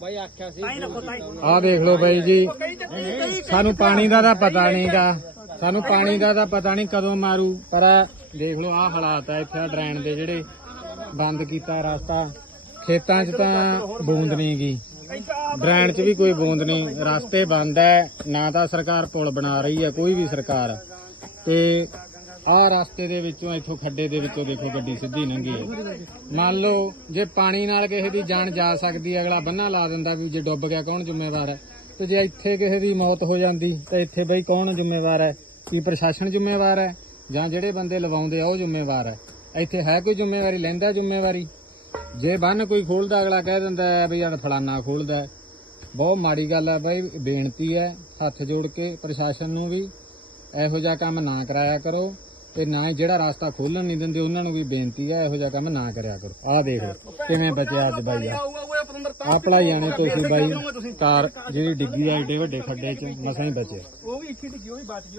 ਬਾਈ ਆਖਿਆ ਸੀ ਆਹ ਦੇਖ ਲਓ ਬਾਈ ਜੀ। ਸਾਨੂੰ ਪਾਣੀ ਦਾ ਤਾਂ ਪਤਾ ਨਹੀਂਗਾ। ਸਾਨੂੰ ਪਾਣੀ ਦਾ ਤਾਂ ਪਤਾ ਨਹੀਂ ਕਦੋਂ ਮਾਰੂ। ਪਰ ਦੇਖ ਲਓ ਆਹ ਹਾਲਾਤ ਆ ਇੱਥੇ ਡਰੇਨ ਦੇ ਜਿਹੜੇ ਬੰਦ ਕੀਤਾ ਰਸਤਾ। ਖੇਤਾਂ 'ਚ ਤਾਂ ਬੂੰਦ ਨਹੀਂ ਗੀ। ਡਰੇਨ 'ਚ ਵੀ ਕੋਈ ਬੂੰਦ ਨਹੀਂ। ਰਸਤੇ ਬੰਦ ਹੈ ਨਾ ਤਾਂ ਸਰਕਾਰ ਪੁਲ ਬਣਾ ਰਹੀ ਹੈ ਕੋਈ ਵੀ ਸਰਕਾਰ। ਤੇ ਆਹ ਰਸਤੇ ਦੇ ਵਿੱਚੋਂ ਇੱਥੋਂ ਖੱਡੇ ਦੇ ਵਿੱਚੋਂ ਦੇਖੋ ਗੱਡੀ ਸਿੱਧੀ ਲੰਘੀ ਹੈ ਮੰਨ ਲਓ ਜੇ ਪਾਣੀ ਨਾਲ ਕਿਸੇ ਦੀ ਜਾਨ ਜਾ ਸਕਦੀ ਹੈ, ਅਗਲਾ ਬੰਨਾ ਲਾ ਦਿੰਦਾ ਵੀ ਜੇ ਡੁੱਬ ਗਿਆ ਕੌਣ ਜ਼ਿੰਮੇਵਾਰ ਹੈ? ਤੇ ਜੇ ਇੱਥੇ ਕਿਸੇ ਦੀ ਮੌਤ ਹੋ ਜਾਂਦੀ, ਤਾਂ ਇੱਥੇ ਬਈ ਕੌਣ ਜ਼ਿੰਮੇਵਾਰ ਹੈ? ਕੀ ਪ੍ਰਸ਼ਾਸਨ ਜ਼ਿੰਮੇਵਾਰ ਹੈ? ਜਾਂ ਜਿਹੜੇ ਬੰਦੇ ਲਵਾਉਂਦੇ ਆ, ਉਹ ਜ਼ਿੰਮੇਵਾਰ ਹੈ? ਇੱਥੇ ਹੈ ਕੋਈ ਜ਼ਿੰਮੇਵਾਰੀ? ਲੈਂਦਾ ਜ਼ਿੰਮੇਵਾਰੀ? ਜੇ ਬੰਨ ਕੋਈ ਖੋਲਦਾ, ਅਗਲਾ ਕਹਿ ਦਿੰਦਾ ਹੈ ਵੀ ਯਾਰ ਫਲਾਨਾ ਖੋਲਦਾ ਬਹੁਤ ਮਾੜੀ ਗੱਲ ਹੈ ਬਈ, ਬੇਨਤੀ ਹੈ ਹੱਥ ਜੋੜ ਕੇ ਪ੍ਰਸ਼ਾਸਨ ਨੂੰ ਵੀ ਇਹੋ ਜਿਹਾ ਕੰਮ ਨਾ ਕਰਾਇਆ ਕਰੋ। ਤੇ ਨਾ ਹੀ ਜਿਹੜਾ ਰਸਤਾ ਖੋਲਣ ਨਹੀਂ ਦਿੰਦੇ, ਉਹਨਾਂ ਨੂੰ ਵੀ ਬੇਨਤੀ ਹੈ ਇਹੋ ਜਿਹਾ ਕੰਮ ਨਾ ਕਰਿਆ ਕਰੋ। ਆਹ ਦੇਖ ਲਓ, ਕਿਵੇਂ ਬਚਿਆ ਅੱਜ ਬਾਈ ਆ। ਆਹ ਭਲਾਈਆਂ ਨੇ ਤੁਸੀਂ ਬਾਈ ਤਾਰ ਜਿਹੜੀ ਡਿੱਗੀ ਆ, ਏਡੇ ਵੱਡੇ ਖੱਡੇ 'ਚ, ਮਸਾਂ ਹੀ ਬਚੇ ਉਹ ਵੀ ਇੱਥੇ ਡਿੱਗੀ, ਉਹ ਵੀ ਬਚ ਗਈ